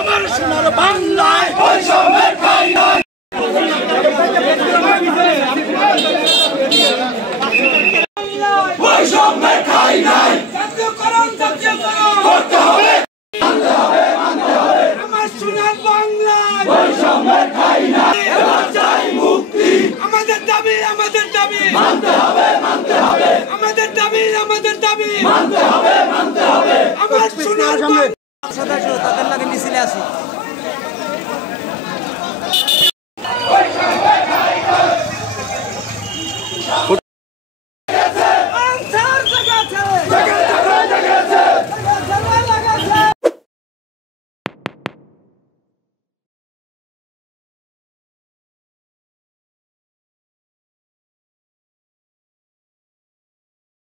আমার সোনার বাংলায় বৈষম্যের ঠাঁই নাই। বৈষম্যের ঠাঁই নাই। জাতীয়করণ করতে হবে। আমার সোনার বাংলায় বৈষম্যের ঠাঁই নাই। এবার চাই মুক্তি। আমাদের দাবি মানতে হবে। আমাদের দাবি মানতে হবে। আমার সোনার বাংলা তাদের লাগে মিছিলে আসি।